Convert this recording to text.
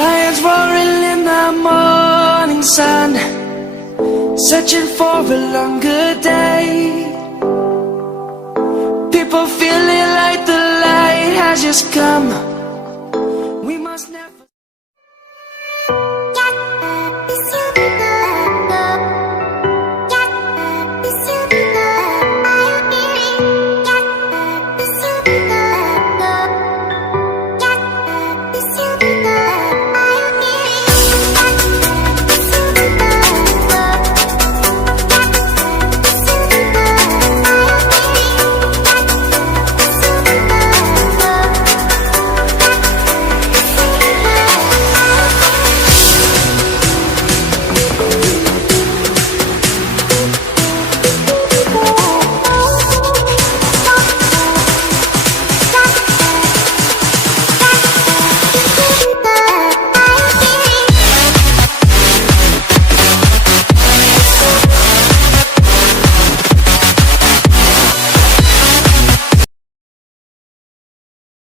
Lions roaring in the morning sun, searching for a longer day. People feeling like the light has just come.